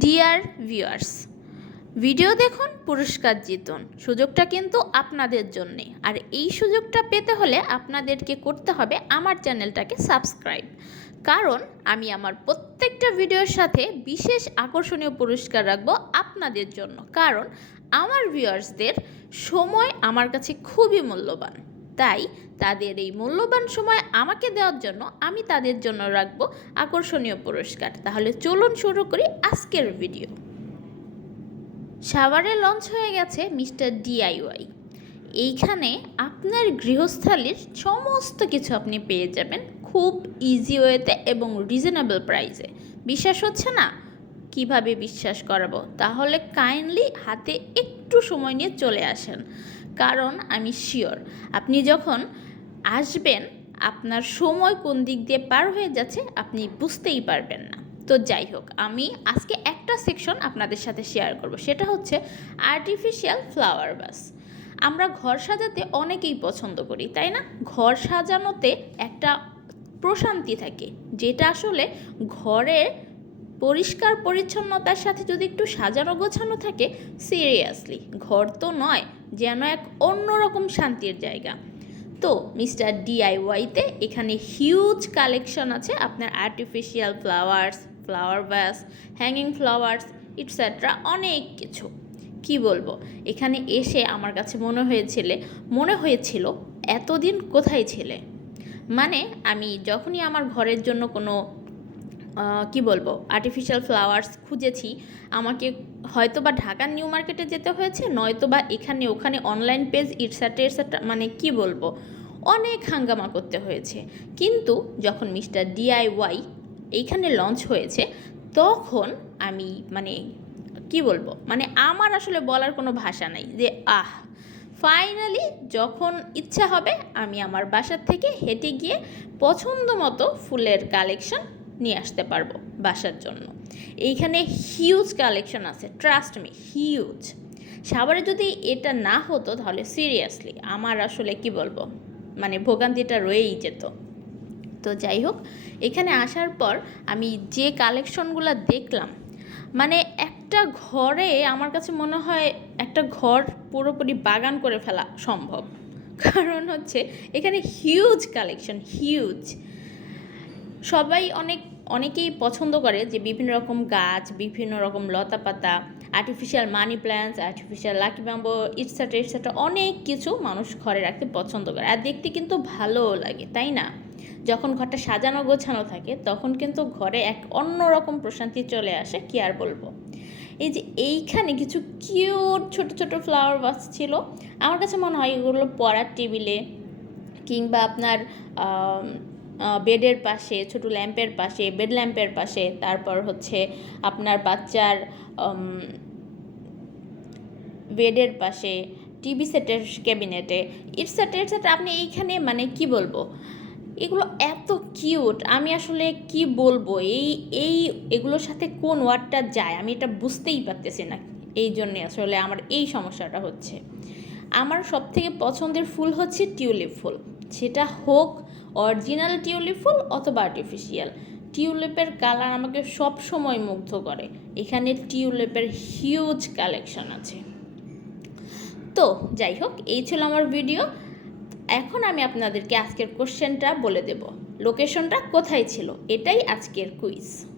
Dear viewers video দেখুন, পুরস্কার জিতুন। সুযোগটা কিন্তু আপনাদের জন্যে। আর এই সুযোগটা পেতে হলে আপনাদেরকে করতে হবে আমার চ্যানেলটাকে সাবস্ক্রাইব কারণ আমি আমার প্রত্যেকটা ভিডিওর সাথে বিশেষ আকর্ষণীয় পুরস্কার রাখব আপনাদের জন্য। কারণ আমার ভিউয়ার্সদের সময় আমার কাছে খুবই মূল্যবান। তাই তাদের এই মূল্যবান সময় আমাকে দেওয়ার জন্য আমি তাদের জন্য রাখব আকর্ষণীয় পুরস্কার। তাহলে চলুন শুরু করি আজকের ভিডিও। সাভারে লঞ্চ হয়ে গেছে মিস্টার ডিআইওয়াই এইখানে আপনার গৃহস্থালির সমস্ত কিছু আপনি পেয়ে যাবেন খুব ইজি ওয়েতে এবং রিজনেবল প্রাইসে বিশ্বাস হচ্ছে না? কীভাবে বিশ্বাস করাবো? তাহলে কাইন্ডলি হাতে একটু সময় নিয়ে চলে আসেন। কারণ আমি শিওর। আপনি যখন আসবেন, আপনার সময় কোন দিক দিয়ে পার হয়ে যাচ্ছে আপনি বুঝতেই পারবেন না। তো যাই হোক, আমি আজকে একটা সেকশন আপনাদের সাথে শেয়ার করব, সেটা হচ্ছে আর্টিফিশিয়াল ফ্লাওয়ার বাস আমরা ঘর সাজাতে অনেকেই পছন্দ করি, তাই না? ঘর সাজানোতে একটা প্রশান্তি থাকে, যেটা আসলে ঘরের পরিষ্কার পরিচ্ছন্নতার সাথে যদি একটু সাজানো গোছানো থাকে সিরিয়াসলি ঘর তো নয় যেন এক অন্যরকম শান্তির জায়গা। তো মিস্টার ডিআইওয়াইতে এখানে হিউজ কালেকশন আছে আপনার artificial flowers flower vase hanging flowers etcetera অনেক কিছু। কি বলব? এখানে এসে আমার কাছে মনে হয়েছিল মনে হয়েছিল, এতদিন কোথায় ছিলে? মানে আমি যখনই আমার ঘরের জন্য কোনো কি বলব আর্টিফিশিয়াল ফ্লাওয়ার্স খুঁজেছি। আমাকে হয়তো বা ঢাকার নিউ মার্কেটে যেতে হয়েছে নয়তো বা এখানে, ওখানে অনলাইন পেজ ইটসাটে ইটসাট্রা মানে কি বলব, অনেক হাঙ্গামা করতে হয়েছে। কিন্তু যখন মিস্টার ডিআইওয়াই এইখানে লঞ্চ হয়েছে, তখন আমি মানে কি বলব মানে আমার আসলে বলার কোনো ভাষা নাই যে, আহ ফাইনালি যখন ইচ্ছা হবে, আমি আমার বাসার থেকে হেঁটে গিয়ে পছন্দ মতো ফুলের কালেকশন নিয়ে আসতে পারব বাসার জন্য। এইখানে হিউজ কালেকশন আছে ট্রাস্ট মি হিউজ সাভারে যদি এটা না হতো তাহলে সিরিয়াসলি আমার আসলে কি বলব মানে ভোগান্তিটা রয়েই যেত। তো যাই হোক, এখানে আসার পর আমি যে কালেকশনগুলো দেখলাম মানে একটা ঘরে আমার কাছে মনে হয় একটা ঘর পুরোপুরি বাগান করে ফেলা সম্ভব। কারণ হচ্ছে এখানে হিউজ কালেকশন হিউজ সবাই অনেক, অনেকেই পছন্দ করে যে বিভিন্ন রকম গাছ, বিভিন্ন রকম লতা পাতা artificial money plants artificial lucky bamboo etcetera etcetera অনেক কিছু মানুষ ঘরে রাখতে পছন্দ করে। আর দেখতে কিন্তু ভালোও লাগে, তাই না? যখন ঘরটা সাজানো গোছানো থাকে, তখন কিন্তু ঘরে এক অন্যরকম প্রশান্তি চলে আসে, কি আর বলব? এই যে এইখানে কিছু কিউট ছোট ছোট ফ্লাওয়ার বাস ছিল, আমার কাছে মনে হয় এগুলো পড়ার টেবিলে কিংবা আপনার বেডের পাশে, ছোট ল্যাম্পের পাশে, বেড ল্যাম্পের পাশে, তারপর হচ্ছে আপনার বাচ্চার বেডের পাশে, টিভি সেটের ক্যাবিনেটে। ইটসেট্রা ইটসেট্রা আপনি এইখানে মানে কি বলব? এগুলো এত কিউট। আমি আসলে কি বলব? এই এই এগুলোর সাথে কোন ওয়ার্ডটা যায়? আমি এটা বুঝতেই পারতেছি না। এই জন্যে আসলে আমার এই সমস্যাটা হচ্ছে। আমার সব থেকে পছন্দের ফুল হচ্ছে টিউলিপ ফুল। সেটা হোক অরিজিনাল টিউলিপ ফুল অথবা আর্টিফিশিয়াল টিউলিপের কালার আমাকে সব সময় মুগ্ধ করে। এখানে টিউলিপের হিউজ কালেকশন আছে। তো, যাই হোক, এই ছিল আমার ভিডিও এখন আমি আপনাদেরকে আজকের কোশ্চেনটা বলে দেব। লোকেশনটা কোথায় ছিল? এটাই আজকের কুইজ